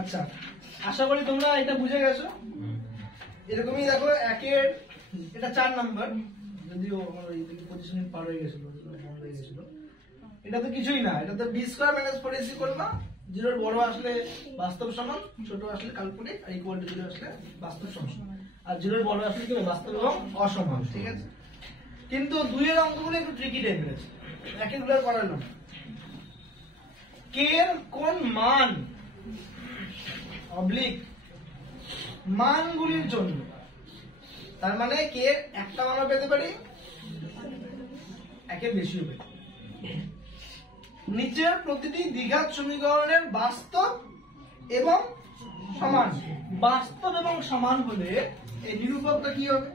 আচ্ছা, আশা করি তোমরা এটা বুঝে গেছো। এরকমই দেখো একের এটা 4 নাম্বার, যদিও আমার এই পজিশনিং পার হয়ে গেছিল, বন্ধ হয়ে গেছিল। এটা তো কিছুই না, এটা তো বি স্কয়ার মাইনাস 4ac করবা। 0 এর বড় আসলে বাস্তব সমান, ছোট আসলে কাল্পনিক, আর ইকুয়াল টু 0 আসলে বাস্তব সমান, আর 0 এর বড় আসলে কি বাস্তব এবং অসমান। ঠিক আছে, কিন্তু 2 এর অঙ্কগুলো একটু ট্রিকি টাইপের আছে। একের গুলো করালাম, কে এর কোন মান অবলিক মানগুলির জন্য, তার মানে কে এর একটা মানও পেতে পারি, একের বেশিও পেতে। নিচের প্রতিটি দ্বিঘাত সমীকরণের বাস্তব এবং সমান। বাস্তব এবং সমান হলে এই নিরূপকটা কি হবে?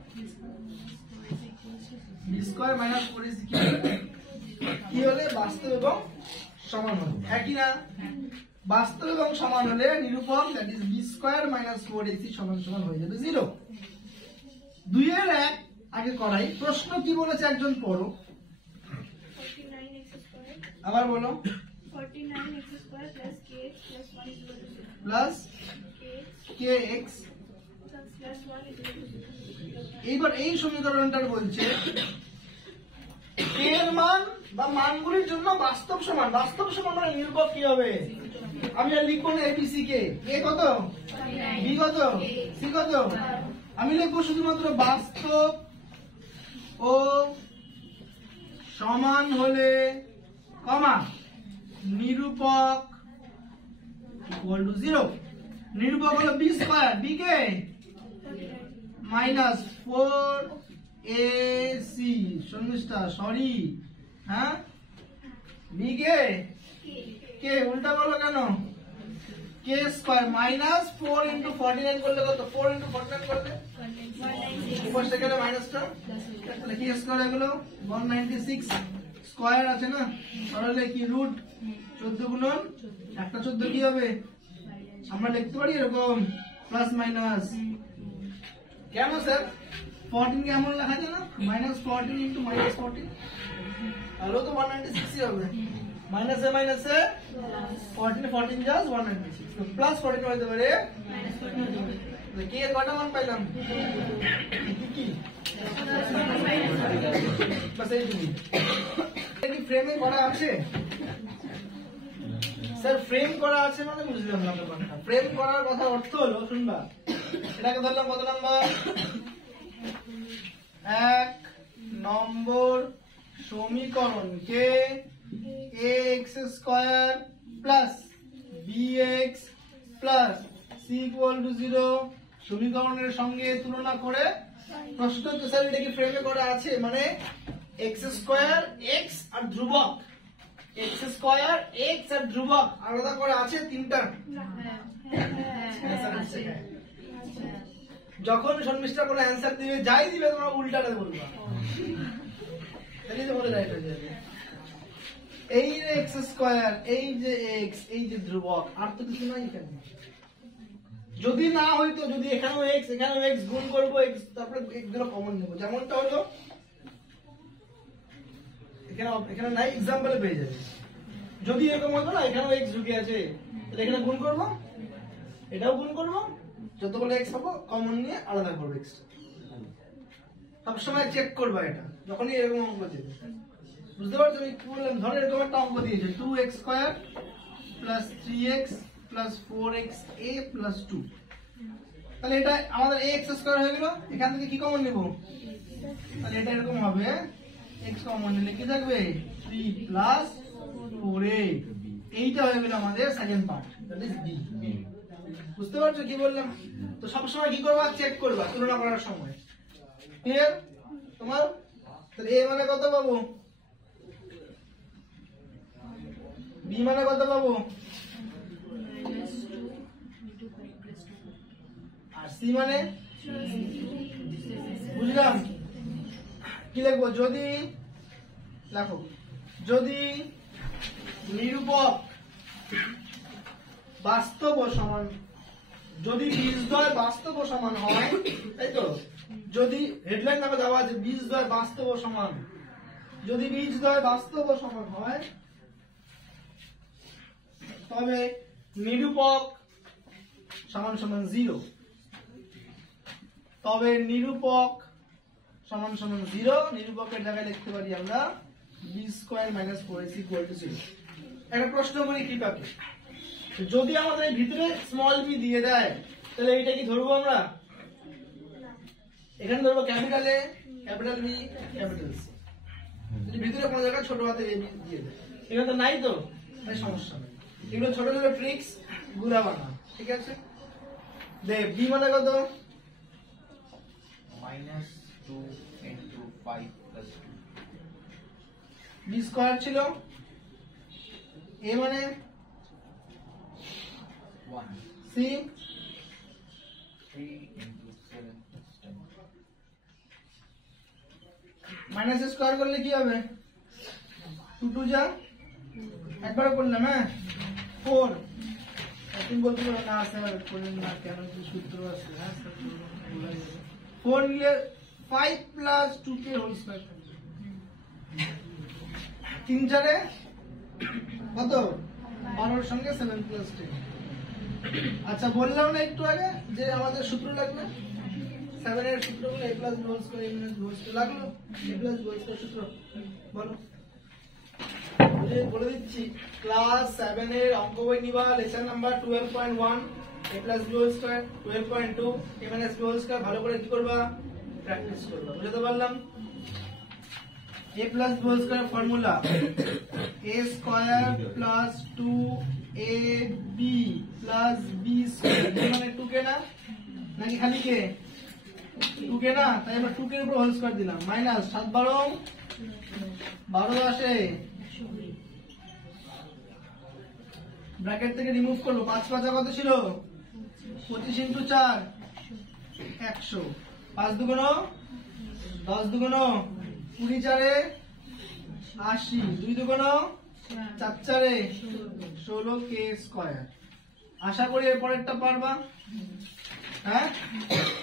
বি স্কয়ার মাইনাস 4ac কি হলে বাস্তব এবং সমান হবে, একই না? বাস্তব এবং সমান হলে নিরূপক that is B square minus 4ac সমান সমান হয়ে যাবে 0। 2 এর 1 আগে করাই। প্রশ্ন কি বলেছে একজন পড়ো, আবার বলো। 49x square plus kx plus 1 is equal to 0. Plus kx Plus 1 is equal to 0. এইবার এই সমীকরণটার বলছে কে এর মান বা মানগুলির জন্য বাস্তব সমান। বাস্তব সমান মানে নিরূপক কি হবে? আমি আর লিখবো না এবিসি কে, এ কত, বি কত, সি কত, আমি লিখবো শুধুমাত্র বাস্তব ও সমান হলে কমা নিরূপক ইকুয়াল টু 0। নিরূপক হলো বি স্কয়ার, বি কে মাইনাস 4ac শূন্যস্থান সরি, হ্যাঁ বি কে উল্টা করলো কেন? কে স্কয়ার মাইনাস 4 ইন্টু 49 করলে কত? 4 ইন্টু 49 করলে উপর সেখানে মাইনাসটা, তাহলে কি স্কয়ার এগুলো 196 স্কয়ার আছে না, তাহলে কি রুট 14 গুণন একটা 14 কি হবে? আমরা লিখতে পারি এরকম প্লাস মাইনাস। কেন স্যার 14 কে এমন লেখা যায় না? মাইনাস 14 ইন্টু মাইনাস 14, তাহলেও তো 196 হবে। মাইনাসে মাইনাসে 14 14 জাস 196, তো প্লাস 14 হতে পারে মাইনাস 14 হতে পারে। কি এর কত মান পাইলাম? কি বাস এই তুমি কি ফ্রেমে করা আছে? স্যার ফ্রেম করা আছে মানে বুঝলাম না ব্যাপারটা। ফ্রেম করার কথা অর্থ হলো, শুনবা, এটাকে ধরলাম কত নাম্বার? 1 নম্বর সমীকরণকে ax square plus bx plus c equal to 0 সমীকরণের সঙ্গে তুলনা করে প্রশ্ন তো স্যার এটা কি ফ্রেমে করা আছে? মানে x স্কয়ার x আর ধ্রুবক, x স্কয়ার x আর ধ্রুবক আলাদা করে আছে তিনটা। যখন শর্মিষ্ঠা করে অ্যান্সার দিবে, যাই দিবে তোমরা উল্টাটা বলবা, তাহলে তো বলে রাইট হয়ে যাবে। এই যে x স্কয়ার, এই যে x, এই যে ধ্রুবক, আর তো কিছু নাই এখানে। যদি না হইতো, যদি এখানেও x এখানেও x গুণ করব x, তারপরে x গুলো কমন নেব, যেমনটা হলো এখানে নাই এক্সাম্পলে পেয়ে যাবে। যদি এরকম হতো না, এখানেও x ঢুকে আছে, তাহলে এখানে গুণ করব, এটাও গুণ করব, যতগুলো x পাবো কমন নিয়ে আলাদা করবো x। সবসময় চেক করবা এটা যখনই এরকম অঙ্ক দেবে। বুঝতে পারছো আমি কি বললাম? ধরো এরকম একটা অঙ্ক দিয়েছে 2x square plus 3x plus 4xa plus 2, তাহলে এটা আমাদের ax স্কয়ার হয়ে গেল। এখান থেকে কি কমন নেব? তাহলে এটা এরকম হবে, x কমন নিলে কি থাকবে? 3 প্লাস 4a, এইটা হয়ে গেল আমাদের second part, that is B. বুঝতে পারছো কি বললাম? তো সবসময় কি করবা? চেক করবা তুলনা করার সময়। ক্লিয়ার তোমার? তাহলে a মানে কত পাবো, b মানে কত পাবো, আর c মানে? বুঝলাম। কি লিখবো? যদি লেখো, যদি নিরূপক বাস্তব ও সমান, যদি বীজদ্বয় বাস্তব ও সমান হয়, তাই তো? যদি হেডলাইন নামে দেওয়া আছে বীজদ্বয় বাস্তব ও সমান, যদি বীজদ্বয় বাস্তব ও সমান হয় তবে নিরূপক সমান সমান 0, তবে নিরূপক সমান সমান 0, নিরূপকের জায়গায় লিখতে পারি আমরা b square minus 4ac equal to 0। একটা প্রশ্ন করি কৃপাকে, যদি আমাদের এই ভিতরে স্মল b দিয়ে দেয় তাহলে এইটা কি ধরবো আমরা? এখানে ধরবো capital A, capital B, capital C. যদি ভিতরে কোনো জায়গায় ছোট হাতে এ দিয়ে দেয়, এখানে তো নাই, তো তাই সমস্যা নেই। এগুলো ছোট ছোট ট্রিক্স, গুলা বানা, ঠিক আছে? দে বি মানে কত? -2 into 5 plus 2 বি স্কয়ার ছিল, এ মানে 1 C 3 into 7 plus 10 minus square করলে কি হবে? 2 2 যা একবার করলাম, হ্যাঁ 4। তুমি বলতে পারো না আছে করলেন না কেন, কি সূত্র আছে? হ্যাঁ 4 নিলে 5 প্লাস 2k হোল স্কয়ার, 3 4 কত? 12 এর সঙ্গে 7 প্লাস 10। আচ্ছা বললাম না একটু আগে যে আমাদের সূত্র লাগবে 7 এর সূত্রগুলো a plus b whole square a minus b whole square লাগলো, a plus b whole square সূত্র বলো। বলে দিচ্ছি, ক্লাস 7 এর অঙ্ক বই নিবা, lesson number 12.1 a plus b whole square, 12.2 a minus b whole square, ভালো করে কি করবা? প্র্যাকটিস করবা। বুঝতে পারলাম? a plus b whole square formula a square plus 2ab plus b square, মানে 2k না, নাকি খালি কে? 2k না, তাই আমরা 2k এর উপর হোল স্কয়ার দিলাম, মাইনাস 7 12 12 আসে, ব্র্যাকেট থেকে রিমুভ করবো, 5 5 কত ছিল? 25 ইন্টু 4 100, 5 দুগুণ 10 দুগুণ 20 4 80, 2 দুগুণ 4 4 16k স্কয়ার। আশা করি এর পরেরটা পারবা, হ্যাঁ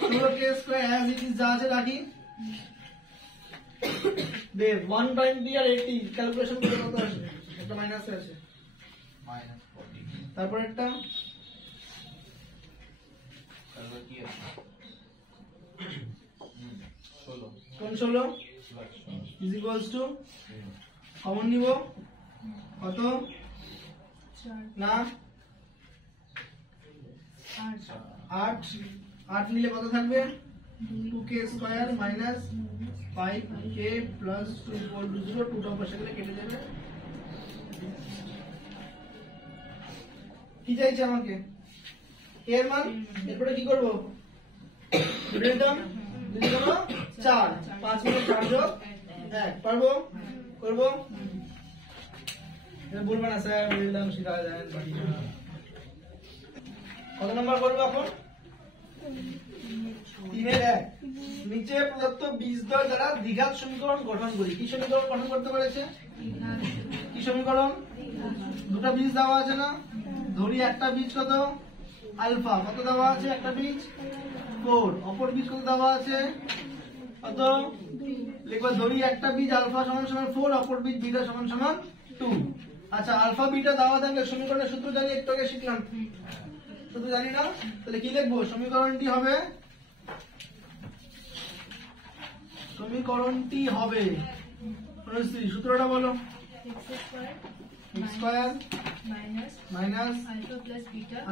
16k square as it is যা আছে রাখি। দে 120 আর 80 ক্যালকুলেশন করে কত আসে? একটা মাইনাস আছে, -40 তারপর একটা তারপর কি আছে 16 কোন 16 plus is equals to common নিব কত? না 8, 8 নিলে কত থাকবে? 2k square minus 5k plus 2 equal to 0, 2 টা পাশে গেলে কেটে যাবে। কি চাইছে আমাকে? এর মান, এরপরে কি করব? রিটার্ন 4, 5 মিনিট 4 যোগ 1 পারবো? করব? এটা বলবেন না স্যার বললাম শিখা যায় বাকি না। কত নাম্বার করব এখন? 3 এর 1। নিচে প্রদত্ত বীজদ্বয় দ্বারা দ্বিঘাত সমীকরণ গঠন করি। কি সমীকরণ গঠন করতে পেরেছে? কি সমীকরণ? দুটো বীজ দেওয়া আছে না, ধরি একটা বীজ কত? আলফা, কত দেওয়া আছে? একটা বীজ 4, অপর বীজ কত দেওয়া আছে? কত? লিখবা ধরি একটা বীজ আলফা সমান সমান 4, অপর বীজ বিটা সমান সমান 2। আচ্ছা আলফা বিটা দেওয়া থাকলে সমীকরণের সূত্র জানি, একটু আগে শিখলাম, সূত্র জানি না, তাহলে কি লিখবো? সমীকরণটি হবে সূত্রটা বলো। x square minus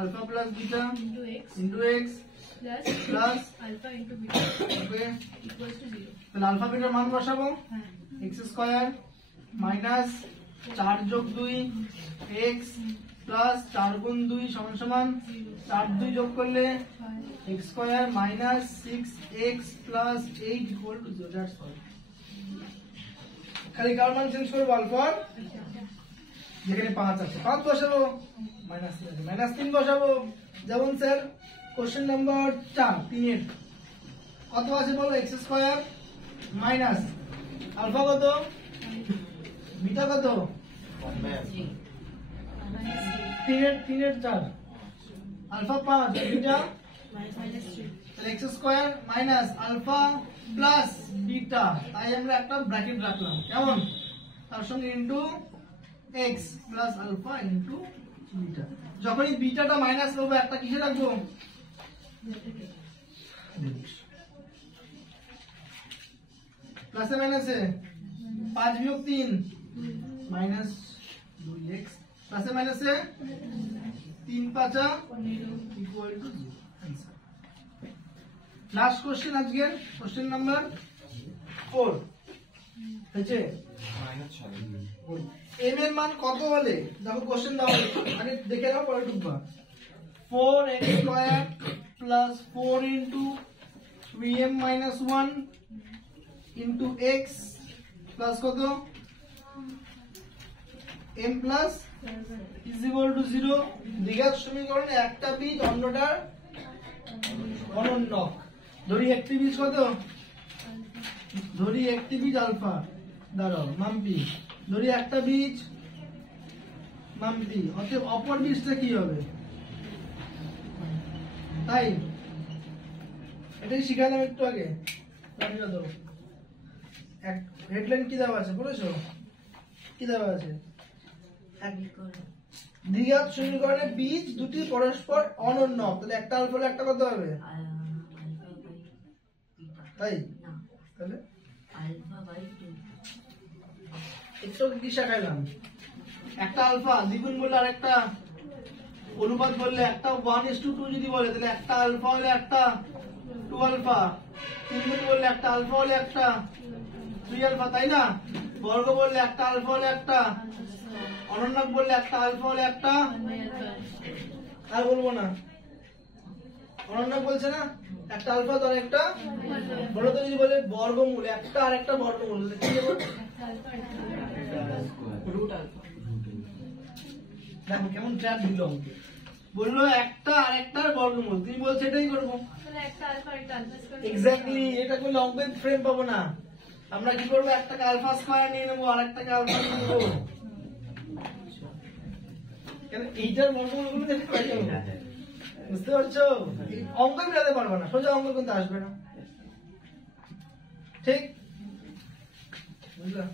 alpha plus beta into x plus alpha into beta ওকে, equals to 0. তাহলে আলফা বিটার মান বসাবো, x স্কয়ার মাইনাস 4 যোগ 2 x প্লাস 4 গুণ 2 সমান সমান 4 2 যোগ করলে x square minus 6x plus 8 equal to 0। That's all. খালি কার মান চেঞ্জ করব? আলফার, যেখানে 5 আছে 5 বসাবো, মাইনাস 3 আছে মাইনাস 3 বসাবো। যেমন স্যার কোশ্চেন নাম্বার 4 3 এর কত আছে বলো? x স্কয়ার মাইনাস আলফা কত, বিটা কত? 3 এর 4, alpha 5 beta x square minus alpha plus beta, তাই আমরা একটা ব্র্যাকেট রাখলাম, কেমন? তার সঙ্গে into x plus alpha into beta. যখনই বিটাটা মাইনাস করবো একটা কিসে রাখবো? প্লাসে মাইনাসে 5 বিয়োগ 3 মাইনাস 2x প্লাসে মাইনাসে 3 5 equal to 0। Answer. Last question আজকের কোশ্চেন নাম্বার 4 হচ্ছে m এর মান কত হলে, দেখো কোশ্চেন দাও আগে দেখে নাও পরে ঢুকবা। 4x square plus 4 into 3m minus 1 into x plus কত m plus is equal to 0। দ্বিঘাত সমীকরণে একটা বীজ অন্যটার অনন্যক। ধরি একটি বীজ কত, ধরি একটি বীজ আলফা, দাঁড়াও মাম্পি, ধরি একটা বীজ মাম্পি, অতএব অপর বীজটা কি হবে? তাই এটাই শিখালাম একটু আগে। হেডলাইন কি দেওয়া আছে পড়েছো? কি দেওয়া আছে? দ্বিঘাত সমীকরণে বীজ দুটি পরস্পর অনন্যক, তাহলে একটা আলফা হলে একটা কত হবে? তাই তাহলে একটু কি শিখাইলাম? একটা আলফা দ্বিগুণ বললে আরেকটা অনুপাত বললে, একটা 1:2 যদি বলে তাহলে একটা আলফা হলে একটা 2 আলফা, তিনগুণ বললে একটা আলফা হলে একটা 3 আলফা, তাই না? বর্গ বললে একটা আলফা হলে একটা, অনন্যক বললে একটা আলফা হলে একটা, আর বলবো না। অনন্যক বলছে না একটা আলফা তো একটা বড়, তো যদি বলে বর্গমূল একটা আর একটা বর্গমূল কি দেবো? দেখো কেমন ট্র্যাপ দিল আমাকে, বললো একটা আর একটার বর্গমূল, তুমি বলছো এটাই করবো। এক্স্যাক্টলি, এটা করলে অঙ্কের ফ্রেম পাবো না। আমরা কি করবো? একটাকে আলফা স্কয়ার নিয়ে নেবো আর একটাকে আলফা নিয়ে নেবো। কেন এইটার বর্গমূল গুলো দেখতে পাই যাবো, বুঝতে পারছো? অঙ্ক মিলাতে পারবো না, সোজা অঙ্ক কিন্তু আসবে না, ঠিক বুঝলা?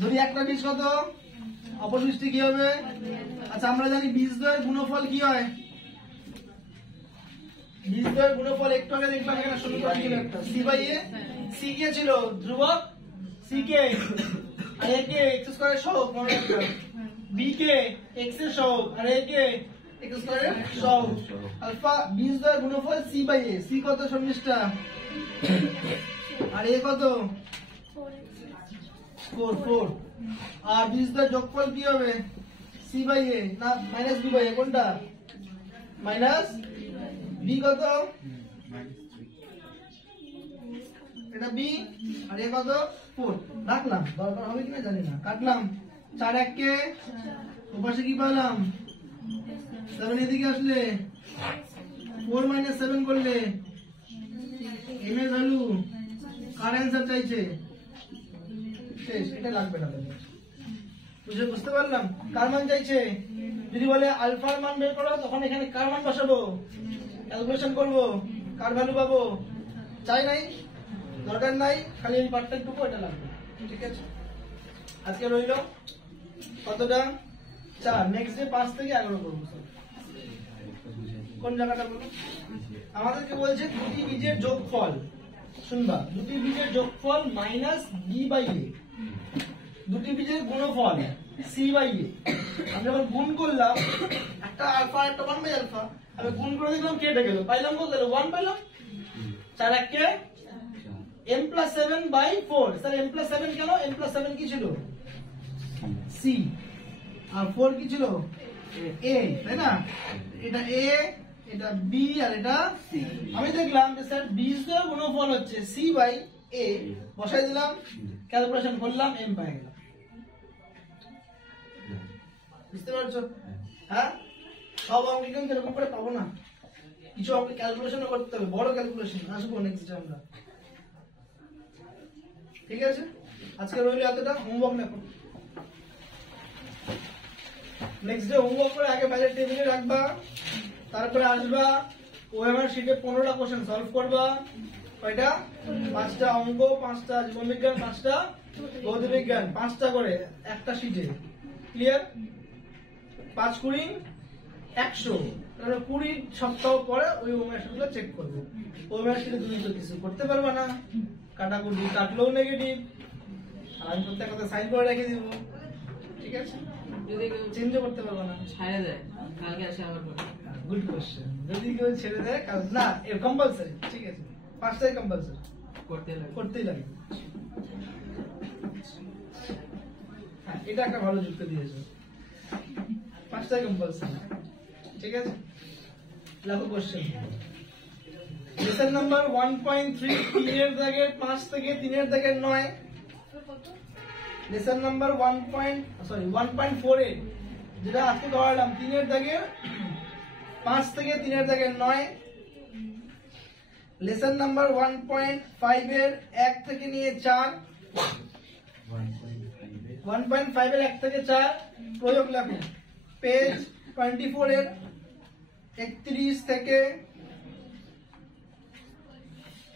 ধরি একটা বীজ কত, অপর বীজটি কি হবে? আচ্ছা আমরা জানি বীজদ্বয়ের গুণফল কি হয়? বীজদ্বয়ের গুণফল একটু আগে দেখলাম এখানে সমীকরণ ছিল একটা, c বাই a। c কে ছিল ধ্রুবক, c K R a K x স্কয়ারের সহগ, মনে রাখবে। b কে x এর সহগ আর a কে x স্কয়ারের সহগ। আলফা বীজদ্বয়ের গুণফল c বাই a। c কত সন্নিষ্ঠা আর a কত 4 আর বীজদ্বয়ের যোগফল কি হবে? c বাই a না মাইনাস b বাই a, কোনটা? মাইনাস b কত? এটা b আর a কত 4। রাখলাম, দরকার হবে কিনা জানি না, কাটলাম। 4 1 কে ওপাশে কি পেলাম 7, এদিকে আসলে 4 - 7 করলে m এর ভ্যালু কার অ্যান্সার চাইছে? এটা লাগবে না, বুঝতে পারলাম? কার মান চাইছে? যদি বলে আলফার মান বের করো তখন এখানে কার মান বসাবো, ক্যালকুলেশন করবো, কার ভ্যালু পাবো। চাই নাই, দরকার নাই, খালি এই পার্টটা টুকু এটা লাগবে, ঠিক আছে? আজকে রইল কতটা? 4। নেক্সট ডে 5 থেকে 11 করবো। কোন জায়গাটা বলুন? আমাদেরকে বলছে দুটি বীজের যোগফল, শুনবা, দুটি বীজের যোগফল মাইনাস b বাই a, দুটি বীজের গুণফল c বাই a। আমি যখন গুণ করলাম একটা আলফা একটা 1 বাই আলফা, আমি গুণ করে দেখলাম কেটে গেল, পাইলাম কত? 1 পাইলাম। 4 1 কে m + 7 বাই 4। স্যার m + 7 কেন? m + 7 কি ছিল? c আর 4 কি ছিল? a, তাই না? এটা a, এটা b আর এটা c। আমি দেখলাম যে স্যার বীজদ্বয়ের গুণফল হচ্ছে c বাই a, বসাই দিলাম, ক্যালকুলেশন করলাম, m পেয়ে গেলাম। বুঝতে পারছো? হ্যাঁ, সব অঙ্ক কিন্তু এরকম করে পাবো না, কিছু অঙ্ক ক্যালকুলেশনও করতে হবে, বড় ক্যালকুলেশন। আসবো নেক্সট আমরা, ঠিক আছে? আজকে রইল এতটা। হোমওয়ার্ক লেখো, নেক্সট ডে হোমওয়ার্ক করে আগে বাইরের টেবিলে রাখবা, তারপরে আসবা ওএমআর শিটে 15টা কোশ্চেন সলভ করবা। কয়টা? 5টা অঙ্ক, 5টা জীবনবিজ্ঞান, 5টা ভৌতবিজ্ঞান, 5টা করে একটা শিটে। ক্লিয়ার? 5 20 100, তাহলে 20 সপ্তাহ পরে ওই ওমেশগুলো চেক করবো। ওমেশগুলো তুমি তো কিছু করতে পারবে না, কাটাকুটি কাটলেও নেগেটিভ, আর আমি প্রত্যেক কথা সাইন করে রেখে দিব, ঠিক আছে? যদি কেউ চেঞ্জও করতে পারবে না। ছাড়ে দেয় কালকে আসে আবার করে গুড কোশ্চেন। যদি কেউ ছেড়ে দেয় না, এর কম্পালসারি, ঠিক আছে? 5টাই কম্পালসারি, করতে লাগে। করতেই লাগে। হ্যাঁ, এটা একটা ভালো যুক্তি দিয়েছো, 5টাই কম্পালসারি, ঠিক আছে? দেখো কোশ্চেন, লেসন নাম্বার 1.3 3 এর দাগের 5 থেকে 3 এর দাগের 9, লেসন নাম্বার 1.4 এ যেটা আজকে করালাম 3 এর দাগের 5 থেকে 3 এর দাগের 9, লেসন নাম্বার 1.5 এর 1 থেকে নিয়ে 4, 1.5 এর 1 থেকে 4 প্রয়োগ লেখো। পেজ 24 এর 31 থেকে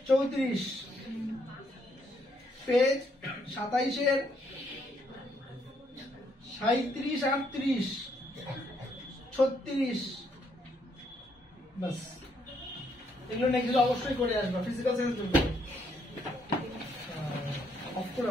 34, পেজ 27 এর 37 38 36, বাস। এগুলো নেক্সট অবশ্যই করে আসবা, ফিজিক্যাল সায়েন্স অফ করে